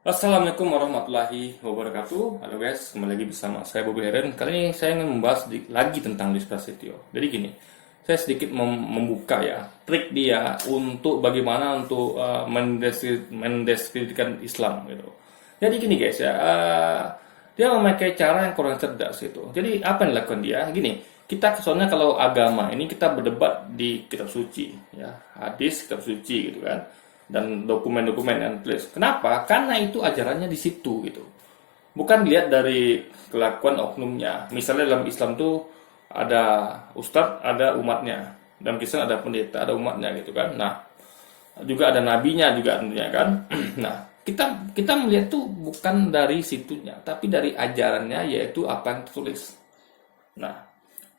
Assalamualaikum warahmatullahi wabarakatuh. Halo guys, kembali lagi bersama saya Bobby Heren. Kali ini saya ingin membahas lagi tentang Luis Prasetyo. Jadi gini, saya sedikit membuka ya trik dia untuk bagaimana untuk mendeskripsikan Islam gitu. Jadi gini guys ya, dia memakai cara yang kurang cerdas itu. Jadi apa yang dilakukan dia? Gini, kita soalnya kalau agama ini kita berdebat di kitab suci, ya hadis, kitab suci gitu kan, dan dokumen-dokumen yang tulis. Kenapa? Karena itu ajarannya di situ gitu. Bukan dilihat dari kelakuan oknumnya. Misalnya dalam Islam tuh ada ustadz, ada umatnya. Dalam Kristen ada pendeta, ada umatnya gitu kan. Nah, juga ada nabinya juga tentunya kan. Nah, kita kita melihat tuh bukan dari situnya, tapi dari ajarannya, yaitu apa yang tertulis. Nah,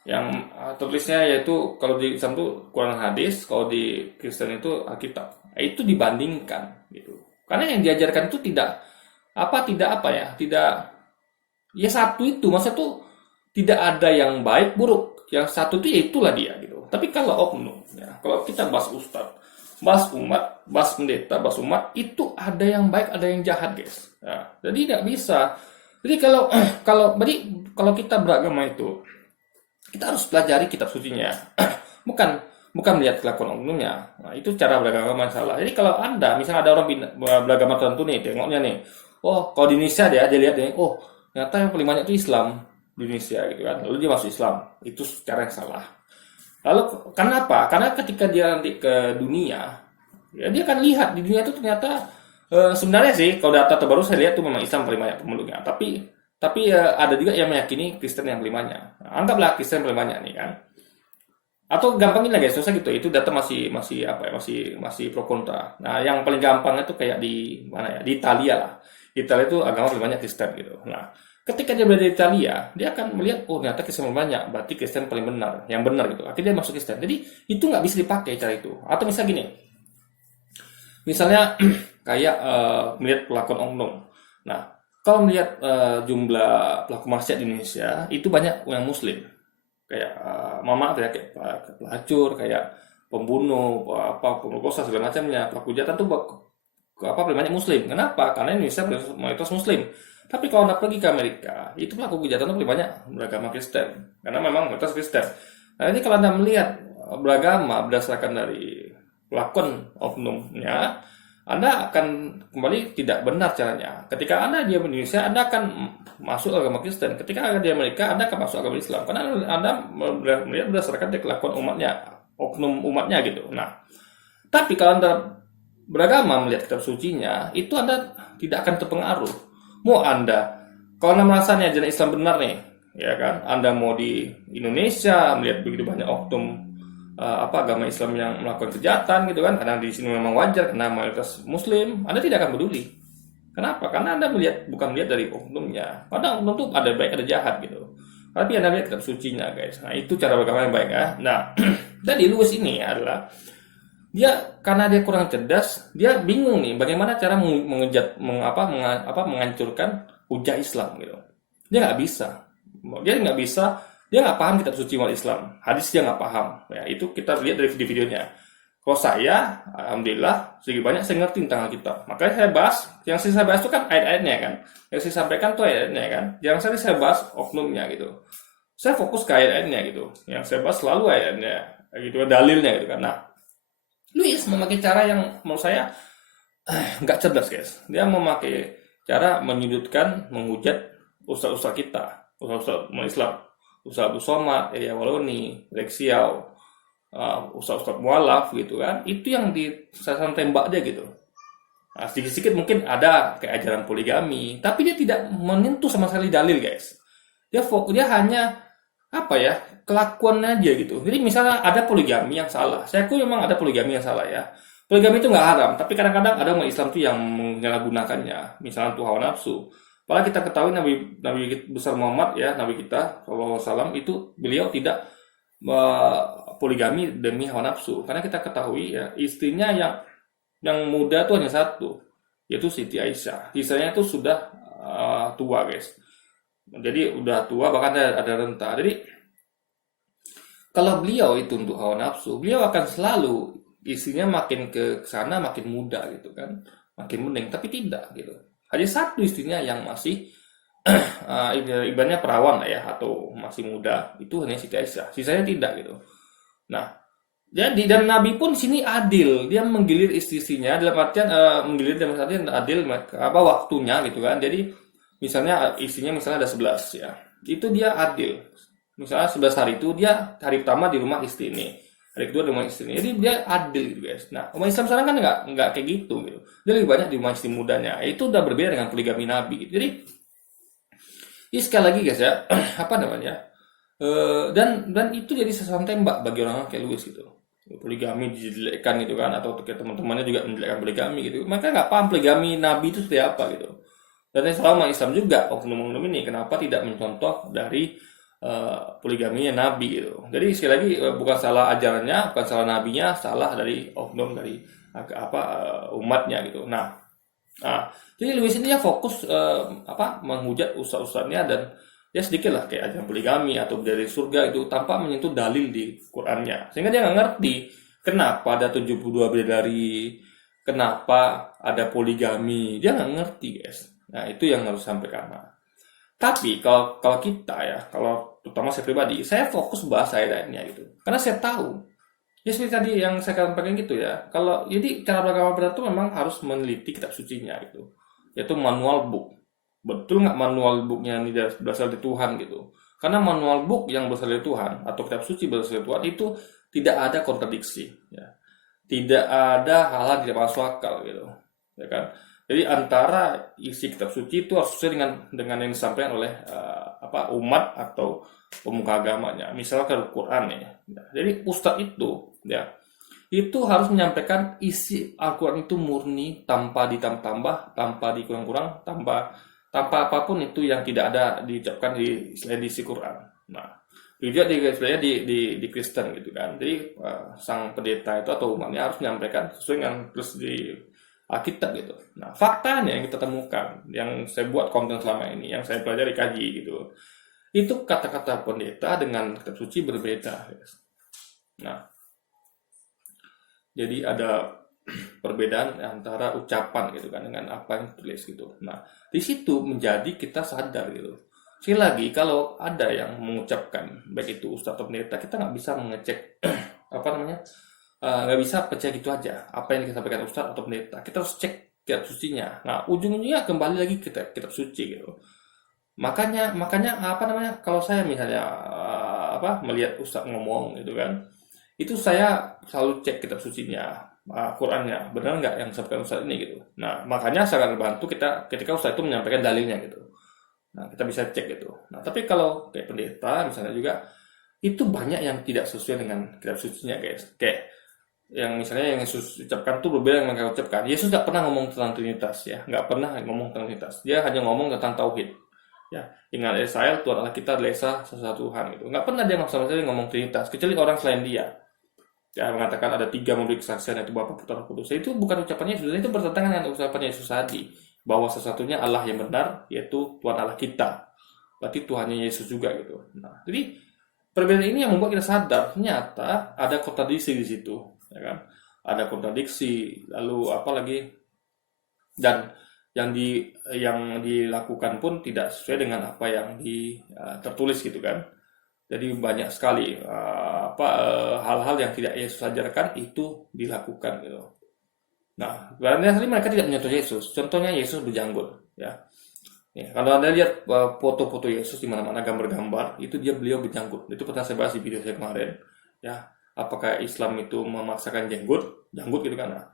yang tertulisnya yaitu kalau di Islam itu Quran hadis, kalau di Kristen itu Alkitab. Itu dibandingkan gitu. Karena yang diajarkan itu tidak apa ya, tidak ya satu itu, masa tuh tidak ada yang baik buruk. Yang satu itu ya itulah dia gitu. Tapi kalau oknum ya, kalau kita bahas ustadz, bahas umat, bahas pendeta, bahas umat, itu ada yang baik, ada yang jahat, guys. Ya, jadi tidak bisa. Jadi kalau kalau kita beragama itu, kita harus pelajari kitab sucinya. bukan bukan melihat kelakuan oknumnya. Nah, itu cara beragama yang salah. Jadi kalau Anda misalnya ada orang beragama tertentu nih, tengoknya nih, oh kalau di Indonesia dia lihat nih, oh ternyata yang paling banyak itu Islam di Indonesia gitu kan. Lalu dia masuk Islam. Itu cara yang salah. Lalu karena apa? Karena ketika dia nanti ke dunia, ya dia akan lihat di dunia itu ternyata sebenarnya sih kalau data terbaru saya lihat tuh memang Islam paling banyak pemeluknya. Tapi ada juga yang meyakini Kristen yang paling banyak. Nah, anggaplah Kristen paling banyak nih kan. Atau gampangin lah guys, susah gitu. Itu data masih masih apa ya, masih pro kontra. Nah, yang paling gampang itu kayak di mana ya? Di Italia lah. Italia itu agama paling banyak Kristen gitu. Nah, ketika dia berada di Italia, dia akan melihat oh ternyata Kristen paling banyak, berarti Kristen paling benar, yang benar gitu. Akhirnya dia masuk Kristen. Jadi itu nggak bisa dipakai cara itu. Atau misalnya gini, misalnya kayak melihat pelakuan oknum. Nah, kalau melihat jumlah pelaku maksiat di Indonesia, itu banyak yang Muslim. Kayak mama kayak pelacur, kayak pembunuh, apa pemerkosa segala macamnya, pelaku kejahatan tuh apa paling banyak Muslim. Kenapa? Karena Indonesia mayoritas Muslim. Tapi kalau anda pergi ke Amerika, itu pelaku kejahatan tuh paling banyak beragama Kristen. Karena memang mayoritas Kristen. Nah, ini kalau anda melihat beragama berdasarkan dari pelakon oknumnya, Anda akan kembali tidak benar caranya. Ketika Anda di Indonesia, Anda akan masuk agama Kristen. Ketika Anda di Amerika, Anda akan masuk agama Islam. Karena Anda melihat berdasarkan dari kelakuan umatnya, oknum umatnya gitu. Nah, tapi kalau Anda beragama melihat kitab sucinya, itu Anda tidak akan terpengaruh. Mau Anda, kalau Anda merasa nih ajaran Islam benar nih, ya kan? Anda mau di Indonesia melihat begitu banyak oknum apa agama Islam yang melakukan kejahatan gitu kan, karena di sini memang wajar karena mayoritas Muslim, Anda tidak akan peduli. Kenapa? Karena Anda bukan melihat dari oknumnya. Karena oknum itu ada baik ada jahat gitu. Tapi Anda lihat kitab sucinya guys. Nah itu cara beragama yang baik ya. Nah jadi Lewis ini adalah dia karena dia kurang cerdas, dia bingung nih bagaimana cara mengejat menghancurkan hujah Islam gitu. Dia nggak bisa. Dia nggak bisa, dia nggak paham kitab suci umat Islam. Hadis dia nggak paham. Ya, itu kita lihat dari video-videonya. Kalau saya, alhamdulillah, sedikit banyak saya ngerti tentang Alkitab. Makanya saya bahas, yang saya bahas itu kan ayat-ayatnya kan. Yang saya sampaikan itu ayat-ayatnya kan. Yang saya bahas oknumnya gitu. Saya fokus ke ayat-ayatnya gitu. Yang saya bahas selalu ayat-ayatnya, gitu, dalilnya gitu kan. Nah, Luis memakai cara yang menurut saya nggak cerdas guys. Dia memakai cara menyudutkan, menghujat ustaz-ustaz kita, ustaz-ustaz Islam, Ustaz Abdul Somad, Eya Waloni, Rexiau, ustaz-ustaz mualaf gitu kan. Itu yang di sasaran tembak dia gitu. Nah, sedikit-sedikit mungkin ada kayak ajaran poligami, tapi dia tidak menyentuh sama sekali dalil guys. Dia hanya apa ya, kelakuannya aja gitu. Jadi misalnya ada poligami yang salah, saya akui memang ada poligami yang salah ya. Poligami itu nggak haram, tapi kadang-kadang ada umat Islam tuh yang menyalahgunakannya, misalnya untuk hawa nafsu. Padahal kita ketahui Nabi besar Muhammad ya, Nabi kita SAW itu beliau tidak poligami demi hawa nafsu, karena kita ketahui ya istrinya yang muda tuh hanya satu, yaitu Siti Aisyah. Sisanya itu sudah tua guys. Jadi udah tua, bahkan ada renta. Jadi kalau beliau itu untuk hawa nafsu, beliau akan selalu isinya makin ke sana makin muda gitu kan, makin mending. Tapi tidak gitu. hanya satu istrinya yang masih ibaratnya perawan lah ya, atau masih muda, itu hanya Siti Aisyah, sisanya tidak gitu. Nah, jadi dan Nabi pun sini adil, dia menggilir istri-istrinya dalam artian menggilir dalam artian adil apa waktunya gitu kan. Jadi misalnya istrinya misalnya ada 11 ya, itu dia adil. Misalnya 11 hari itu dia hari pertama di rumah istri ini, hari kedua di rumah istri ini. Jadi dia adil gitu guys. Nah, umat Islam sekarang kan nggak kayak gitu. Dia lebih banyak di rumah istri mudanya. Itu udah berbeda dengan poligami Nabi gitu. Jadi ini sekali lagi guys ya, apa namanya? Dan itu jadi sasaran tembak bagi orang kayak Louis gitu. Poligami dijelekkan gitu kan, atau teman-temannya juga menjelekkan poligami gitu. Mereka nggak paham poligami Nabi itu seperti apa gitu. Dan selama Islam juga oknum-oknum ini kenapa tidak mencontoh dari poligaminya Nabi gitu. Jadi sekali lagi bukan salah ajarannya, bukan salah nabinya, salah dari oknum dari umatnya gitu. Jadi Louis ini ya fokus menghujat ustaz-ustaznya, dan ya sedikit lah kayak ajaran poligami atau dari surga itu tanpa menyentuh dalil di Qurannya, sehingga dia nggak ngerti kenapa ada 72 bidadari, kenapa ada poligami, dia nggak ngerti guys. Nah itu yang harus sampaikan. Tapi kalau kita ya, kalau terutama saya pribadi, saya fokus bahas ayat-ayatnya gitu, karena saya tahu ya seperti tadi yang saya sampaikan gitu ya. Kalau jadi cara beragama benar itu memang harus meneliti kitab sucinya gitu, yaitu manual book. Betul nggak manual booknya ini berasal dari Tuhan gitu? Karena manual book yang berasal dari Tuhan atau kitab suci berasal dari Tuhan itu tidak ada kontradiksi, ya. Tidak ada hal-hal tidak masuk akal gitu, ya kan? Jadi antara isi kitab suci itu harus sesuai dengan yang disampaikan oleh umat atau pemuka agamanya. Misalnya Al-Quran ya. Jadi ustadz itu ya itu harus menyampaikan isi Al-Quran itu murni, tanpa ditambah, tanpa dikurang-kurang, tanpa apapun itu yang tidak ada diucapkan selain di isi Quran. Nah, itu juga di Kristen gitu kan. Jadi sang pendeta itu atau umatnya harus menyampaikan sesuai dengan terus di Alkitab gitu. Nah, faktanya yang kita temukan, yang saya buat konten selama ini, yang saya pelajari kaji gitu, itu kata-kata pendeta dengan kitab suci berbeda. Nah, jadi ada perbedaan antara ucapan gitu kan dengan apa yang tulis gitu. Nah, di situ menjadi kita sadar gitu. Sekali lagi, kalau ada yang mengucapkan baik itu ustadz atau pendeta, kita nggak bisa mengecek nggak bisa percaya gitu aja apa yang disampaikan ustadz atau pendeta. Kita harus cek kitab sucinya. Nah, ujung-ujungnya kembali lagi ke kitab suci gitu. Makanya kalau saya misalnya melihat ustadz ngomong gitu kan, itu saya selalu cek kitab sucinya, Qurannya, benar nggak yang disampaikan ustadz ini gitu. Nah, makanya sangat membantu kita ketika ustadz itu menyampaikan dalilnya gitu. Nah, kita bisa cek gitu. Nah, tapi kalau kayak pendeta misalnya juga, itu banyak yang tidak sesuai dengan kitab sucinya guys. Kayak yang misalnya yang Yesus ucapkan tuh berbeda dengan yang ucapkan. Yesus nggak pernah ngomong tentang Trinitas ya, nggak pernah ngomong tentang Trinitas. Dia hanya ngomong tentang tauhid. Ya, ingat Israel, Tuhan Allah kita adalah Esa, satu Tuhan gitu. Nggak pernah dia sama sekali ngomong Trinitas, kecuali orang selain dia. Ya, mengatakan ada 3 memberi kesaksian, yaitu Bapa, Putra, Roh Kudus. Itu bukan ucapannya Yesus, itu bertentangan dengan ucapannya Yesus tadi, bahwa sesatunya Allah yang benar, yaitu Tuhan Allah kita. Berarti Tuhannya Yesus juga gitu. Nah, jadi perbedaan ini yang membuat kita sadar ternyata ada kontradiksi di situ, ya kan? Ada kontradiksi, lalu apalagi, dan yang dilakukan pun tidak sesuai dengan apa yang tertulis gitu kan. Jadi banyak sekali hal-hal yang tidak Yesus ajarkan itu dilakukan gitu. Nah, barangkali mereka tidak menyentuh Yesus. Contohnya Yesus berjanggut, ya. Ya, kalau Anda lihat foto-foto Yesus di mana-mana, gambar-gambar, itu beliau berjanggut. Itu pernah saya bahas di video saya kemarin. Ya, apakah Islam itu memaksakan janggut gitu kan? Nah,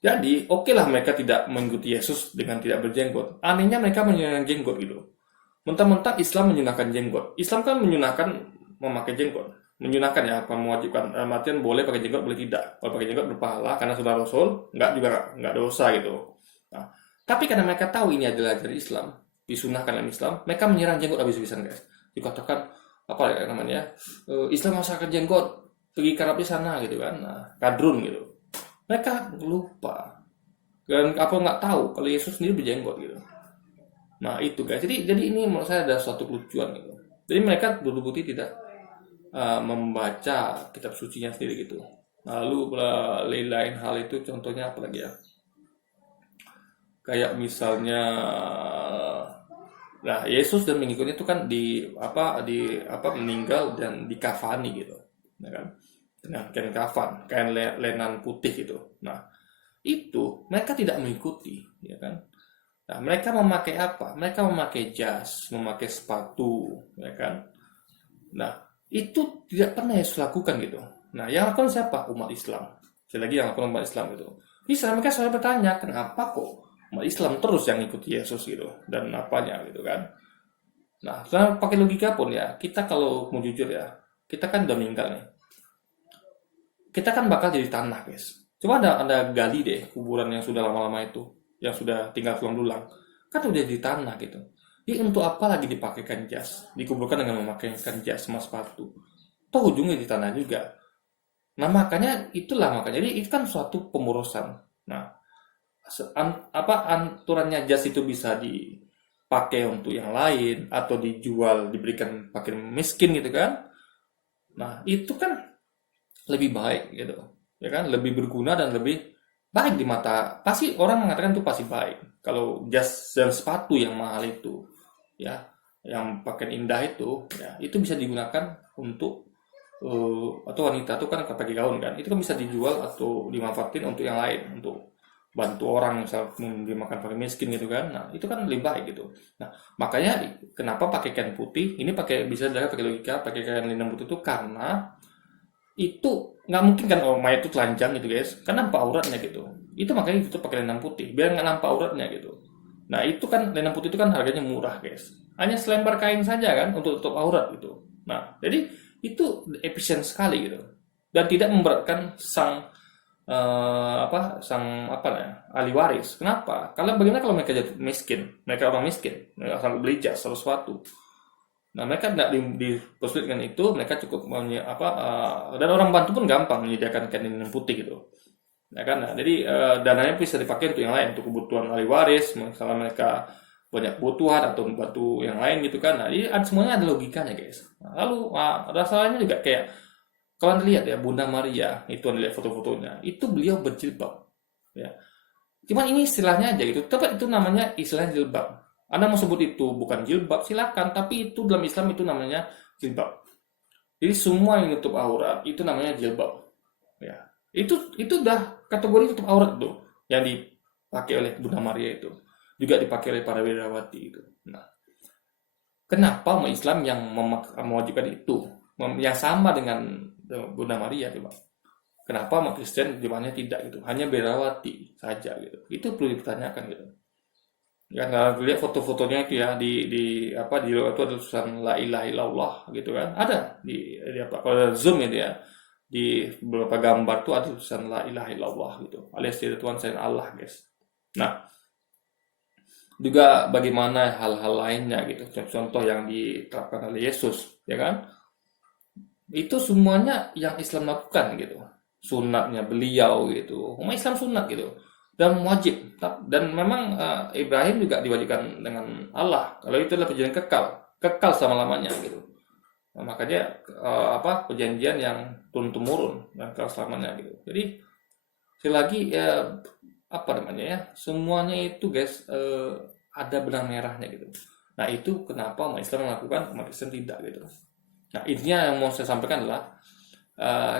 jadi, okelah mereka tidak mengikuti Yesus dengan tidak berjenggot. Anehnya mereka menyunahkan jenggot gitu. Mentang-mentang Islam menyunahkan jenggot. Islam kan menyunahkan memakai jenggot. Menyunahkan ya, mewajibkan. Artian boleh pakai jenggot, boleh tidak. Kalau pakai jenggot berpahala karena sudah Rasul, nggak dosa gitu. Nah, tapi karena mereka tahu ini adalah ajaran Islam, disunahkan dalam Islam, mereka menyerang jenggot habis-habisan guys. Dikatakan Islam masyarakat jenggot, pergi ke Arabnya sana gitu kan. Nah, kadrun gitu. Mereka lupa dan nggak tahu kalau Yesus sendiri berjenggot gitu. Nah itu guys, jadi ini menurut saya ada suatu kelucuan gitu. Jadi mereka berbukti tidak membaca kitab sucinya sendiri gitu. Lalu lain hal itu contohnya apa lagi ya? Kayak misalnya, nah Yesus dan pengikutnya itu kan di apa meninggal dan dikafani gitu, ya kan? Dengan kain kafan, kain lenan putih gitu. Nah, itu mereka tidak mengikuti, ya kan? Nah, mereka memakai apa? Mereka memakai jas, memakai sepatu, ya kan? Nah, itu tidak pernah Yesus lakukan gitu. Nah, yang lakukan siapa? Umat Islam. Sekali lagi yang lakukan umat Islam gitu. Bisa mereka selalu bertanya, kenapa kok umat Islam terus yang ikuti Yesus gitu dan apanya gitu kan? Nah, sekarang pakai logika pun ya, kita kalau mau jujur ya, kita kan udah meninggal nih. Kita kan bakal jadi tanah, guys. Coba anda gali deh kuburan yang sudah lama-lama itu, yang sudah tinggal tulang-tulang, kan udah di tanah gitu. Jadi untuk apa lagi dipakaikan jas? Dikuburkan dengan memakaikan jas sama sepatu. Toh ujungnya di tanah juga. Nah makanya itulah makanya. Jadi itu kan suatu pemborosan. Nah aturannya jas itu bisa dipakai untuk yang lain atau dijual diberikan fakir miskin gitu kan. Nah itu kan lebih baik gitu, ya kan, lebih berguna dan lebih baik di mata, pasti orang mengatakan itu pasti baik kalau jas dan sepatu yang mahal itu, ya, yang pakaian indah itu bisa digunakan untuk atau wanita itu kan pakai gaun kan, itu kan bisa dijual atau dimanfaatin untuk yang lain, untuk bantu orang misal memberi makan pakai miskin gitu kan. Nah itu kan lebih baik gitu. Nah makanya kenapa pakai kain putih ini, bisa dilihat pakai logika, pakai kain linen putih itu karena itu nggak mungkin kan orang mayat itu telanjang gitu guys, kan nampak auratnya gitu. Itu makanya itu pakai lenang putih biar nggak nampak auratnya gitu. Nah itu kan lenang putih itu kan harganya murah guys, hanya selembar kain saja kan untuk tutup aurat gitu. Nah jadi itu efisien sekali gitu dan tidak memberatkan sang ya, ahli waris. Kenapa? Kalau bagaimana kalau mereka jadi miskin, mereka orang miskin, mereka sampai beli jas atau sesuatu. Nah, mereka tidak dipersulit dengan itu, mereka cukup dan orang bantu pun gampang menyediakan kain linen putih gitu. Ya kan? Nah, jadi dananya bisa dipakai untuk yang lain, untuk kebutuhan ahli waris, misalnya mereka banyak kebutuhan atau membantu yang lain gitu kan. Nah, ini semuanya ada logikanya, guys. Nah, lalu ada salahnya juga kayak kalau Anda lihat ya Bunda Maria, itu Anda lihat foto-fotonya, itu beliau berjilbab, ya. Cuman ini istilahnya aja gitu, tapi itu namanya istilah jilbab. Anda mau sebut itu bukan jilbab, silakan. Tapi itu dalam Islam itu namanya jilbab. Jadi semua yang tutup aurat itu namanya jilbab. Ya, itu udah kategori tutup aurat tuh yang dipakai oleh Bunda Maria itu. Juga dipakai oleh para widawati itu. Nah, kenapa umat Islam yang mewajibkan itu, yang sama dengan Bunda Maria coba? Kenapa umat Kristen jemaahnya tidak gitu? Hanya widawati saja gitu. Itu perlu dipertanyakan gitu. Ya nggak lihat foto-fotonya itu ya di luar itu ada tulisan la ilaha illallah gitu kan, ada di apa kalau ada zoom itu ya, di beberapa gambar tuh ada tulisan la ilaha illallah gitu, alias tidak Tuhan selain Allah guys. Nah juga bagaimana hal-hal lainnya gitu, contoh yang diterapkan oleh Yesus ya kan, itu semuanya yang Islam lakukan gitu, sunatnya beliau gitu, umat Islam sunat gitu dan wajib. Dan memang Ibrahim juga diwajibkan dengan Allah kalau itu adalah perjanjian kekal selama lamanya gitu. Nah, makanya perjanjian yang turun temurun dan kekal selamanya gitu. Jadi sekali lagi ya apa namanya ya, semuanya itu guys ada benang merahnya gitu. Nah itu kenapa umat Islam melakukan, umat Islam tidak gitu. Nah intinya yang mau saya sampaikan adalah eh,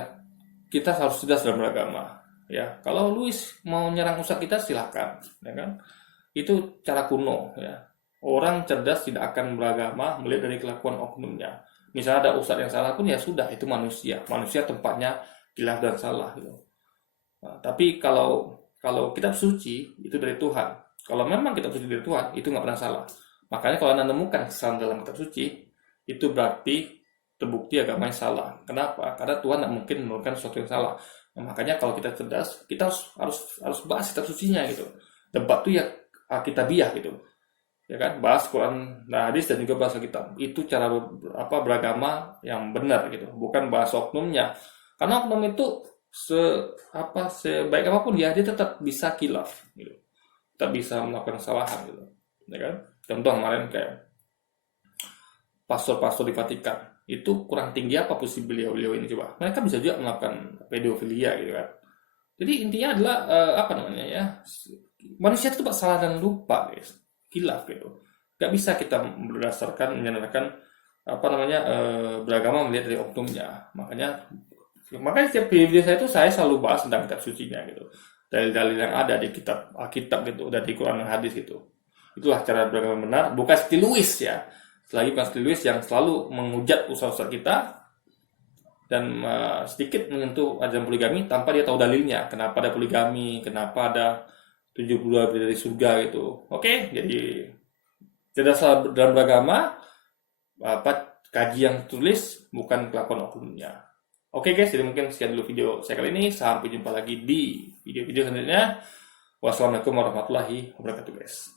kita harus cerdas dalam beragama. Ya, kalau Louis mau nyerang ustadz kita silakan, ya kan? Itu cara kuno, ya. Orang cerdas tidak akan beragama melihat dari kelakuan oknumnya. Misalnya ada ustadz yang salah pun ya sudah, itu manusia. Manusia tempatnya khilaf dan salah gitu. Nah, tapi kalau kalau kitab suci itu dari Tuhan. Kalau memang kitab suci dari Tuhan, itu nggak pernah salah. Makanya kalau Anda menemukan kesalahan dalam kitab suci, itu berarti terbukti agamanya salah. Kenapa? Karena Tuhan tidak mungkin menurunkan sesuatu yang salah. Nah, makanya kalau kita cerdas, kita harus bahas kitab sucinya gitu. Debat tuh ya kitabiah gitu. Ya kan? Bahas Quran, hadis dan juga bahasa kitab. Itu cara beragama yang benar gitu. Bukan bahas oknumnya. Karena oknum itu sebaik apapun dia tetap bisa khilaf gitu. Tetap bisa melakukan kesalahan gitu. Ya kan? Contoh kemarin kayak pastor-pastor di Vatikan itu kurang tinggi apa posisi beliau ini coba, mereka bisa juga melakukan pedofilia gitu kan. Jadi intinya adalah manusia itu salah dan lupa, guys. Khilaf gitu. Gak bisa kita berdasarkan menyandarkan apa namanya beragama melihat dari oknumnya. Makanya setiap video saya itu saya selalu bahas tentang kitab sucinya gitu. Dalil-dalil yang ada di kitab Alkitab gitu, dari Quran dan hadis gitu. Itulah cara beragama benar, bukan stiluis ya. Selagi bukan stiluis yang selalu menghujat usaha-usaha kita dan sedikit menyentuh ajaran poligami tanpa dia tahu dalilnya. Kenapa ada poligami, kenapa ada 72 berita dari surga gitu. Oke, jadi tidak salah dalam beragama, apa kaji yang tulis bukan kelakuan oknumnya. Oke guys, jadi mungkin sekian dulu video saya kali ini. Sampai jumpa lagi di video-video selanjutnya. Wassalamualaikum warahmatullahi wabarakatuh guys.